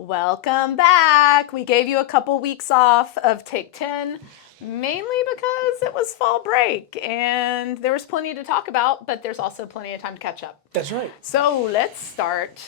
Welcome back. We gave you a couple weeks off of Take 10, mainly because it was fall break and there was plenty to talk about, but there's also plenty of time to catch up. That's right. So let's start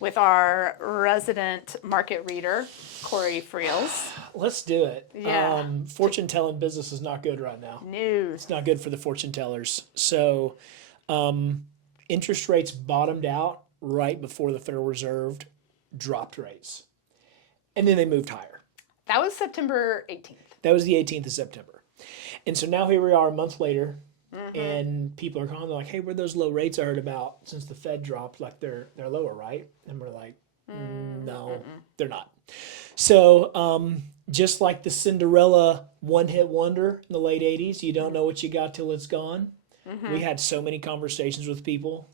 with our resident market reader, Corey Freels. Let's do it. Yeah. Fortune telling business is not good right now. News. It's not good for the fortune tellers. So interest rates bottomed out right before the Federal Reserve dropped rates. And then they moved higher. That was September 18th. That was the 18th of September. And so now here we are a month later, and people are calling, they're like, hey, where are those low rates I heard about since the Fed dropped? Like they're lower, right? And we're like, no, they're not. So just like the Cinderella one-hit wonder in the late 80s, you don't know what you got till it's gone. We had so many conversations with people,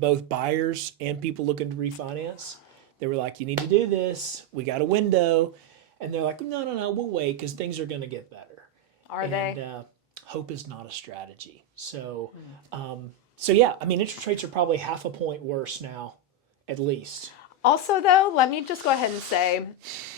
both buyers and people looking to refinance. They were like, you need to do this. We got a window. And they're like, no, we'll wait because things are going to get better. Are they? Hope is not a strategy. So, yeah, I mean, interest rates are probably half a point worse now, at least. Also, though, let me just go ahead and say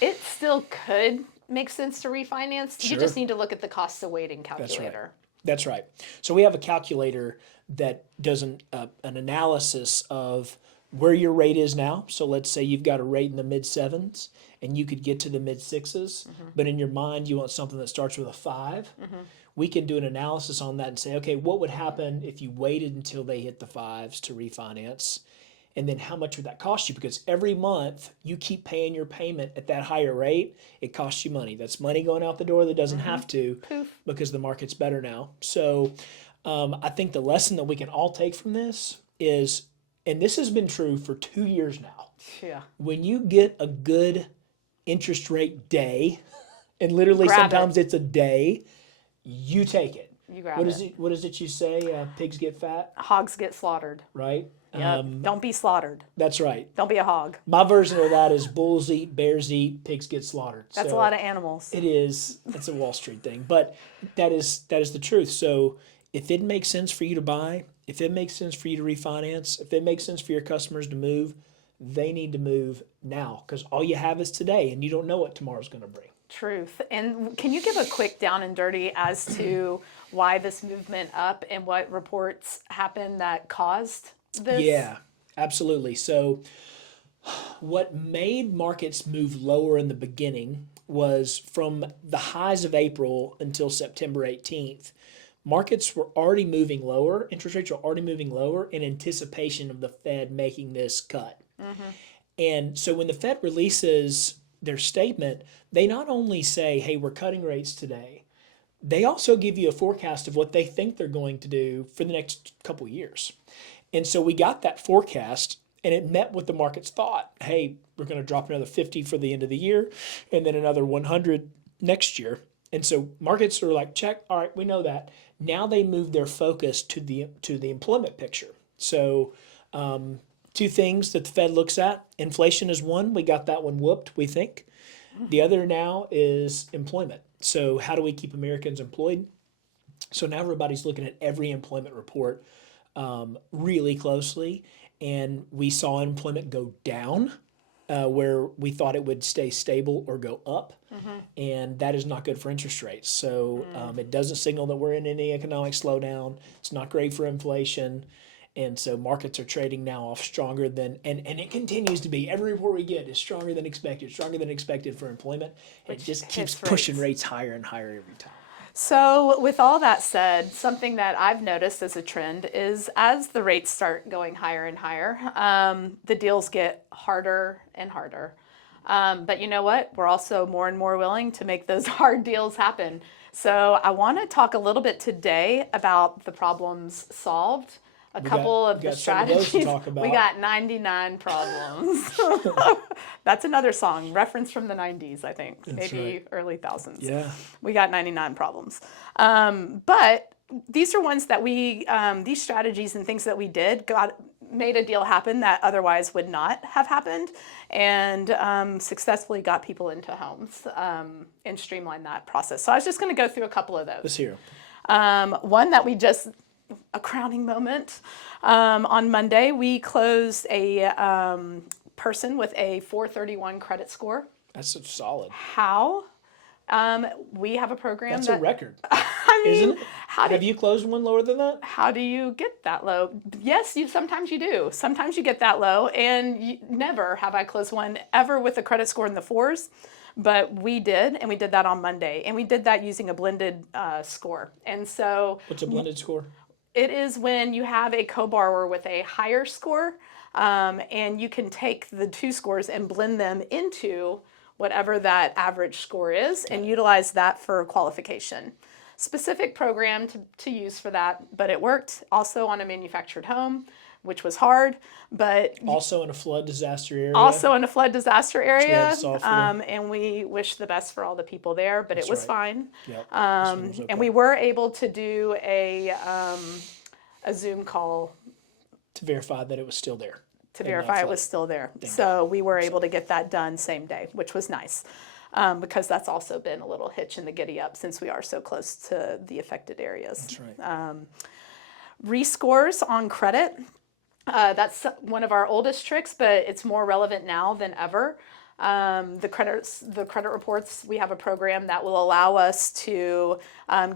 it still could make sense to refinance. Sure. You just need to look at the cost of waiting calculator. That's right. So we have a calculator that does an analysis of where your rate is now. So let's say you've got a rate in the mid sevens and you could get to the mid sixes, but in your mind you want something that starts with a 5. We can do an analysis on that and say, okay, what would happen if you waited until they hit the 5s to refinance? And then how much would that cost you? Because every month you keep paying your payment at that higher rate, it costs you money. That's money going out the door that doesn't have to. Poof. Because the market's better now. So I think the lesson that we can all take from this is, and this has been true for 2 years now, Yeah. when you get a good interest rate day, and literally Grab sometimes it's a day, you take it. You grab What it. is it? What is it you say? Pigs get fat, Hogs get slaughtered. right? Yep. Don't be slaughtered. That's right. Don't be a hog. My version of that is bulls eat, bears eat, pigs get slaughtered. That's So a lot of animals. It is. It's a Wall Street thing, but that is the truth. So if it makes sense for you to buy, if it makes sense for you to refinance, if it makes sense for your customers to move, they need to move now because all you have is today, and you don't know what tomorrow's going to bring. Truth. And can you give a quick down and dirty as to why this movement up and what reports happened that caused this? Yeah, absolutely. So what made markets move lower in the beginning was from the highs of April until September 18th. Markets were already moving lower. Interest rates were already moving lower in anticipation of the Fed making this cut. And so when the Fed releases their statement, they not only say, hey, we're cutting rates today, they also give you a forecast of what they think they're going to do for the next couple years. And so we got that forecast, and it met what the markets thought. Hey, we're going to drop another 50 for the end of the year, and then another 100 next year. And so markets are like, check, all right, we know that. Now they move their focus to the employment picture. So two things that the Fed looks at. Inflation is one. We got that one whooped, we think. The other now is employment. So how do we keep Americans employed? So now everybody's looking at every employment report really closely. And we saw employment go down where we thought it would stay stable or go up. And that is not good for interest rates. So it doesn't signal that we're in any economic slowdown. It's not great for inflation. And so markets are trading now off stronger than, and it continues to be. Every report we get is stronger than expected for employment. And it just keeps pushing rates higher and higher every time. So with all that said, something that I've noticed as a trend is as the rates start going higher and higher, the deals get harder and harder. But you know what? We're also more and more willing to make those hard deals happen. So I want to talk a little bit today about the problems solved. A couple of the strategies. To talk about. We got 99 problems. That's another song, reference from the 90s, I think, maybe early thousands. Yeah. We got 99 problems. But these are ones that these strategies and things that we did made a deal happen that otherwise would not have happened, and successfully got people into homes and streamlined that process. So I was just going to go through a couple of those. Let's hear. One that we just a crowning moment. On Monday, we closed a person with a 431 credit score. That's solid. How? We have a program That's that, a record, I isn't mean, it? how do Have you closed one lower than that? how do you get that low? Yes, sometimes you do. Sometimes you get that low, and never have I closed one ever with a credit score in the fours, but we did, and we did that on Monday, and we did that using a blended score. And so What's a blended score? it is when you have a co-borrower with a higher score, and you can take the two scores and blend them into whatever that average score is and utilize that for qualification. Specific program to use for that, but it worked. Also on a manufactured home, which was hard, but Also in a flood disaster area. also in a flood disaster area. to solve for. And we wish the best for all the people there, but it was right. fine. Yep. This one was okay. And we were able to do a Zoom call to verify that it was still there. to verify it was still there. So we were able to get that done same day, which was nice. Because that's also been a little hitch in the giddy up since we are so close to the affected areas. That's right. Rescores on credit. That's one of our oldest tricks, but it's more relevant now than ever. The credit reports, we have a program that will allow us to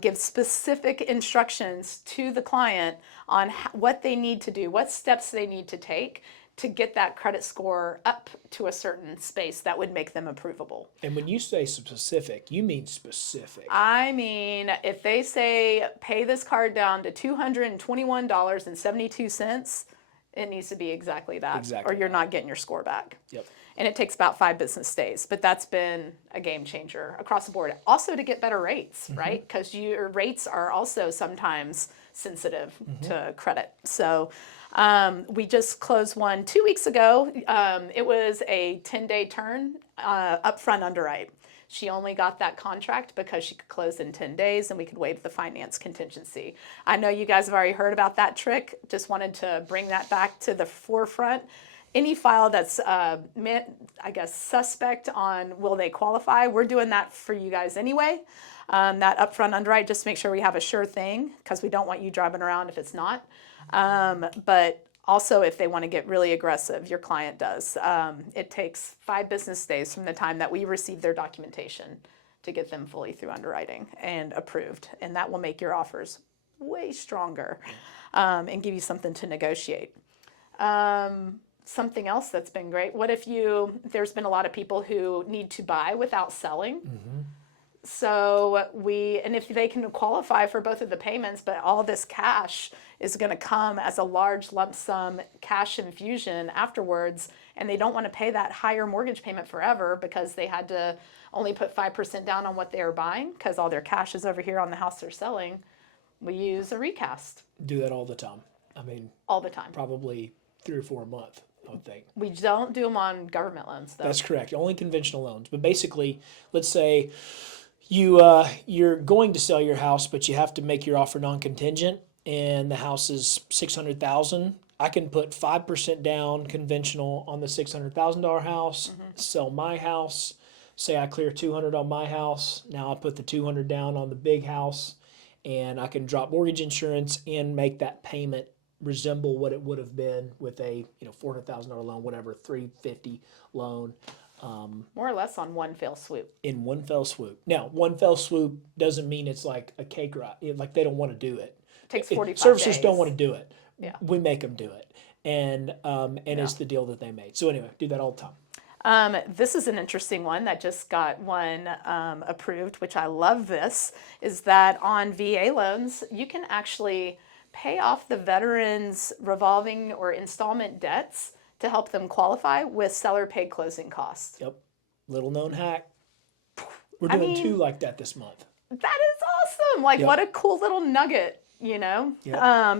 give specific instructions to the client on what they need to do, what steps they need to take to get that credit score up to a certain space that would make them approvable. And when you say specific, you mean specific. I mean, if they say pay this card down to $221.72, it needs to be exactly that, Exactly. or you're not getting your score back. Yep. And it takes about 5 business days, but that's been a game changer across the board. Also to get better rates, right? Because your rates are also sometimes sensitive to credit. So we just closed one 2 weeks ago. It was a 10-day turn, upfront underwrite. She only got that contract because she could close in 10 days and we could waive the finance contingency. I know you guys have already heard about that trick. Just wanted to bring that back to the forefront. Any file that's, suspect on will they qualify, we're doing that for you guys anyway. That upfront underwrite, just to make sure we have a sure thing because we don't want you driving around if it's not. But also if they want to get really aggressive, your client does. It takes 5 business days from the time that we receive their documentation to get them fully through underwriting and approved. And that will make your offers way stronger and give you something to negotiate. Something else that's been great. What if there's been a lot of people who need to buy without selling. Mm-hmm. So and if they can qualify for both of the payments, but all this cash is going to come as a large lump sum cash infusion afterwards, and they don't want to pay that higher mortgage payment forever because they had to only put 5% down on what they are buying because all their cash is over here on the house they're selling, we use a recast. Do that all the time. I mean, all the time. Probably 3 or 4 a month, I would think. We don't do them on government loans, though. That's correct. Only conventional loans. But basically, let's say you're going to sell your house, but you have to make your offer non-contingent, and the house is $600,000. I can put 5% down conventional on the $600,000 house, sell my house. Say I clear $200 on my house. Now I put the $200 down on the big house, and I can drop mortgage insurance and make that payment resemble what it would have been with a $400,000 loan, whatever, $350 loan. More or less on one fell swoop. In one fell swoop. Now, one fell swoop doesn't mean it's like a cake ride. Like they don't want to do it. It takes 45 Servicers days. don't want to do it. Yeah. We make them do it. And it's the deal that they made. So anyway, do that all the time. This is an interesting one that just got one approved, which I love this, is that on VA loans, you can actually pay off the veterans' revolving or installment debts to help them qualify with seller-paid closing costs. Yep. Little known hack. We're doing 2 like that this month. That is awesome. Like, what a cool little nugget, Yep.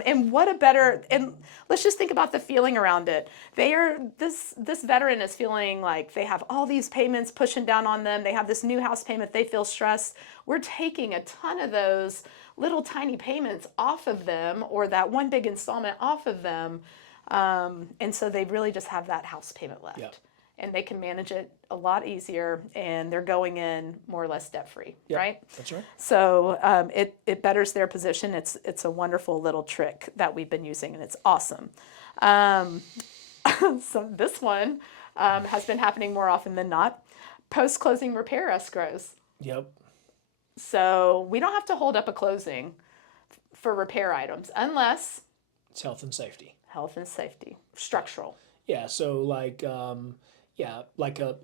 And what a better, and let's just think about the feeling around it. This veteran is feeling like they have all these payments pushing down on them. They have this new house payment. They feel stressed. We're taking a ton of those little tiny payments off of them, or that one big installment off of them. And so they really just have that house payment left. Yep. And they can manage it a lot easier, and they're going in more or less debt-free, right? That's right. So it betters their position. It's a wonderful little trick that we've been using, and it's awesome. So this one, has been happening more often than not. Post-closing repair escrows. Yep. So we don't have to hold up a closing for repair items unless It's health and safety. health and safety, structural. Yeah. So like,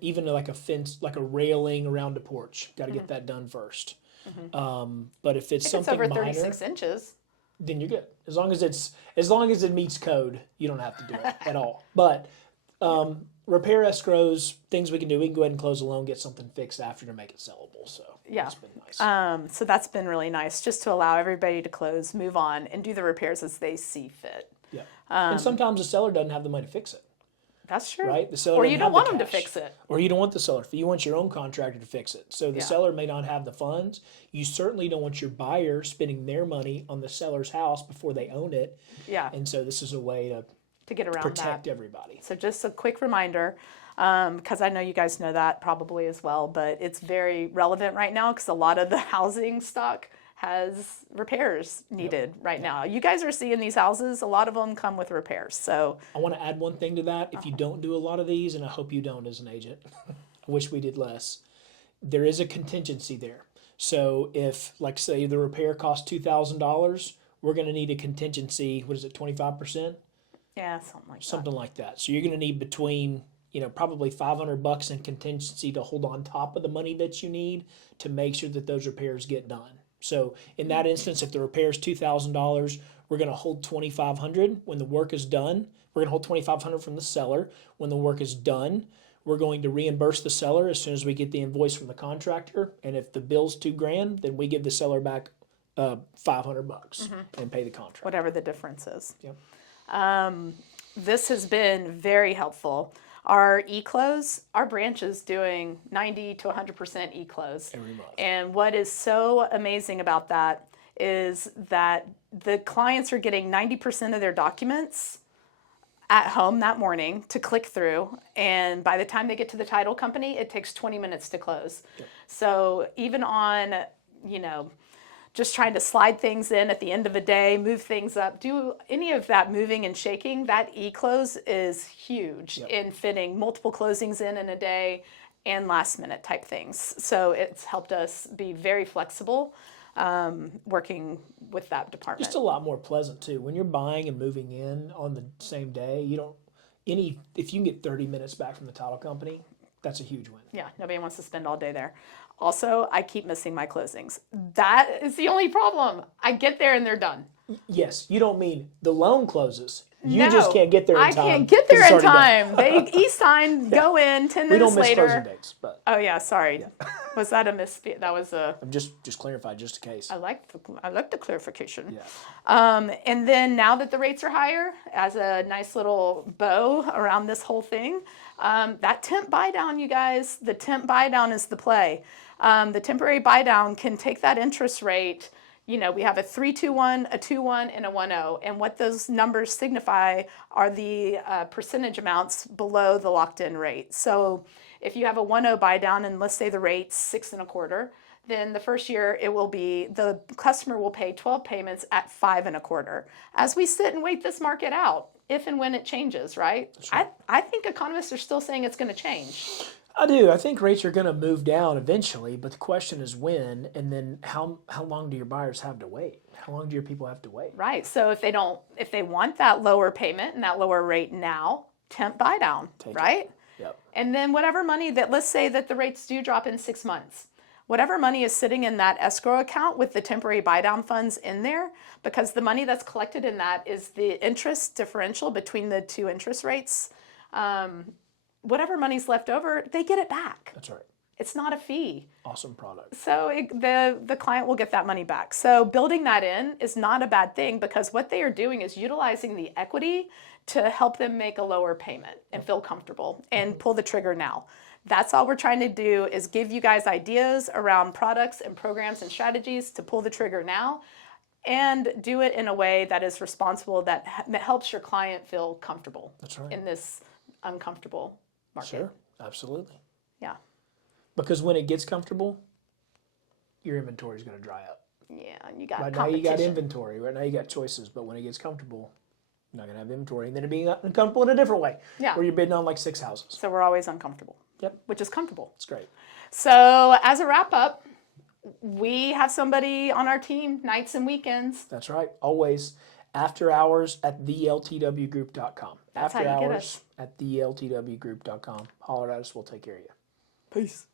even like a fence, like a railing around a porch. Got to get that done first. But if it's If it's something over minor, 36 inches, then you're good. As long as it meets code, you don't have to do it at all. But repair escrows, things we can do. We can go ahead and close a loan, get something fixed after to make it sellable. So yeah. that's been nice. So that's been really nice, just to allow everybody to close, move on, and do the repairs as they see fit. Yeah. And sometimes the seller doesn't have the money to fix it. That's true. Right? The seller Or doesn't you don't have want the them to cash. fix it. Or you don't want the seller. You want your own contractor to fix it. So the seller may not have the funds. You certainly don't want your buyer spending their money on the seller's house before they own it. Yeah. And so this is a way To get around protect that. everybody. So just a quick reminder, because I know you guys know that probably as well, but it's very relevant right now because a lot of the housing stock has repairs needed right now. You guys are seeing these houses, a lot of them come with repairs. So I want to add one thing to that. If you don't do a lot of these, and I hope you don't as an agent, I wish we did less, there is a contingency there. So if, like, say the repair costs $2,000, we're going to need a contingency, what is it, 25%? yeah, something like that. Something like that. So you're going to need between, probably $500 in contingency to hold on top of the money that you need to make sure that those repairs get done. So in that instance, if the repair is $2,000, we're going to hold $2,500 when the work is done. We're going to hold $2,500 from the seller. When the work is done, we're going to reimburse the seller as soon as we get the invoice from the contractor. And if the bill's $2,000, then we give the seller back $500 and pay the contract. Whatever the difference is. Yep. This has been very helpful. Our e-close, our branch is doing 90 to 100% e-close. Every month. And what is so amazing about that is that the clients are getting 90% of their documents at home that morning to click through. And by the time they get to the title company, it takes 20 minutes to close. Yep. So even on, just trying to slide things in at the end of a day, move things up, do any of that moving and shaking, that e-close is huge in fitting multiple closings in a day and last minute type things. So it's helped us be very flexible working with that department. Just a lot more pleasant too. When you're buying and moving in on the same day, if you can get 30 minutes back from the title company, that's a huge win. Yeah, nobody wants to spend all day there. Also, I keep missing my closings. That is the only problem. I get there and they're done. Yes, you don't mean the loan closes. You just can't get there in time. I can't get there in time. They e-sign, go in, 10 minutes later. We don't miss closing dates. But oh, yeah, sorry. Yeah. Was that a misspeak? That was a... I'm just clarify, just in case. I like the clarification. Yeah. And then now that the rates are higher, as a nice little bow around this whole thing, that temp buy down, you guys, the temp buy down is the play. The temporary buy down can take that interest rate. We have a 3-2-1, a 2-1, and a 1-0. And what those numbers signify are the percentage amounts below the locked-in rate. So if you have a 1-0 buy down, and let's say the rate's 6.25, then the first year the customer will pay 12 payments at 5.25. As we sit and wait this market out, if and when it changes, right? Sure. I think economists are still saying it's going to change. I do. I think rates are going to move down eventually, but the question is when, and then how long do your buyers have to wait? How long do your people have to wait? Right. So if they want that lower payment and that lower rate now, temp buy down, right? Yep. And then whatever money let's say that the rates do drop in 6 months, whatever money is sitting in that escrow account with the temporary buy down funds in there, because the money that's collected in that is the interest differential between the two interest rates. Whatever money's left over, they get it back. That's right. It's not a fee. Awesome product. So the client will get that money back. So building that in is not a bad thing, because what they are doing is utilizing the equity to help them make a lower payment and feel comfortable and pull the trigger now. That's all we're trying to do, is give you guys ideas around products and programs and strategies to pull the trigger now, and do it in a way that is responsible, that helps your client feel comfortable. That's right. In this uncomfortable market. Sure, absolutely. Yeah. Because when it gets comfortable, your inventory is going to dry up. Yeah, and you got right competition. now you got inventory. Right now you got choices, but when it gets comfortable, You're not going to have inventory. And then it being uncomfortable in a different way. Yeah. Where you're bidding on like 6 houses. So we're always uncomfortable. Yep. Which is comfortable. It's great. So as a wrap up, we have somebody on our team nights and weekends. That's right. Always after hours at theltwgroup.com. That's After how you get hours us. at theltwgroup.com. Holler at us. We'll take care of you. Peace.